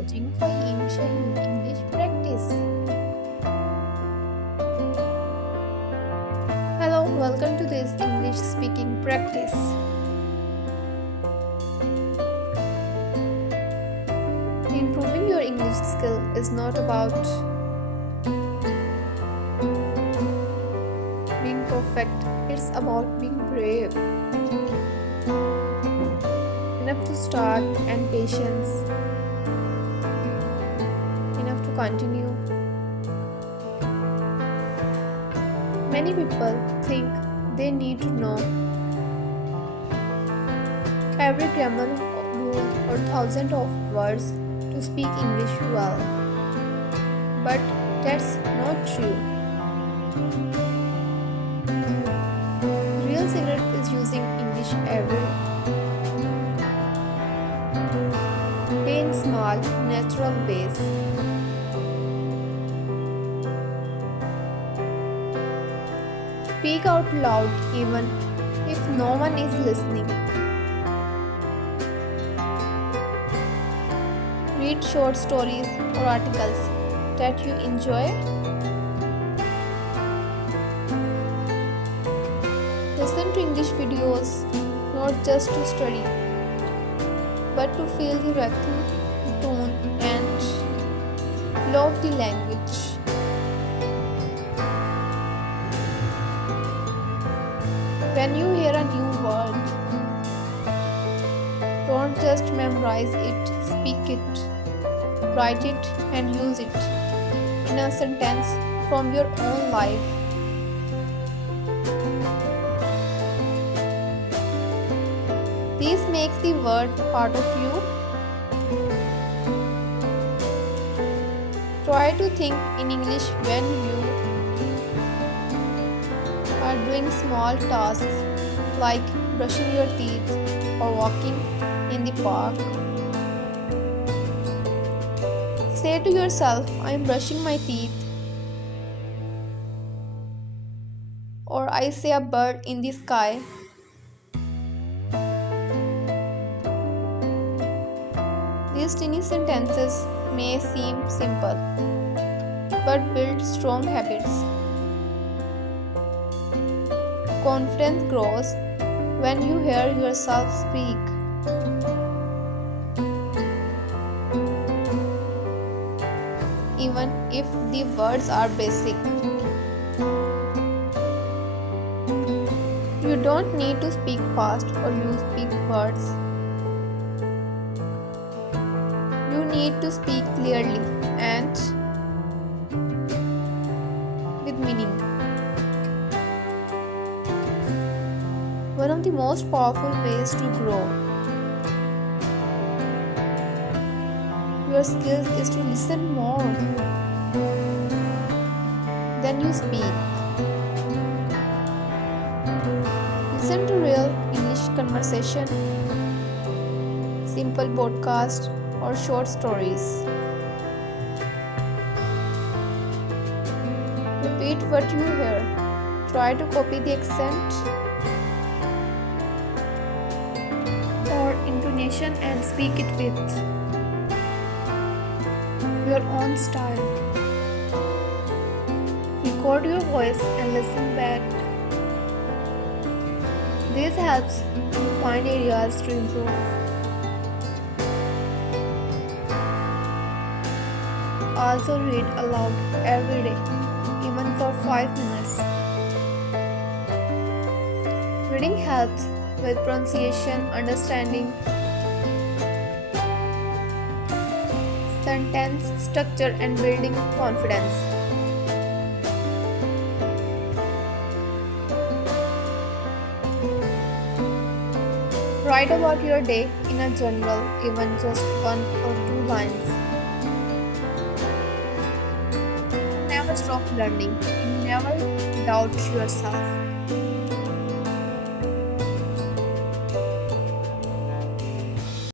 watching FaheemShaheen English Practice. Hello, welcome to this English speaking practice. Improving your English skill is not about being perfect, it's about being brave. Enough to start and patience. Enough to continue. Many people think they need to know every grammar rule or thousands of words to speak English well. But that's not true. The real secret is using English every day in small, natural ways. Speak out loud even if no one is listening. Read short stories or articles that you enjoy. Listen to English videos not just to study, but to feel the rhythm, tone, and love the language. When you hear a new word, don't just memorize it, speak it, write it, and use it in a sentence from your own life. This makes the word part of you. Try to think in English when you are doing small tasks like brushing your teeth or walking in the park. Say to yourself, I am brushing my teeth. Or I see a bird in the sky. These tiny sentences may seem simple, but build strong habits. Confidence grows when you hear yourself speak. Even if the words are basic. You don't need to speak fast or use big words. You need to speak clearly and with meaning. One of the most powerful ways to grow your skills is to listen more than you speak. Listen to real English conversation, simple podcast, or short stories. Repeat what you hear. Try to copy the accent or intonation and speak it with your own style. Record your voice and listen back. This helps you find areas to improve. Also read aloud every day, even for 5 minutes. Reading helps with pronunciation, understanding, sentence structure, and building confidence. Write about your day in a journal, even just 1 or 2 lines. Never stop learning. Never doubt yourself.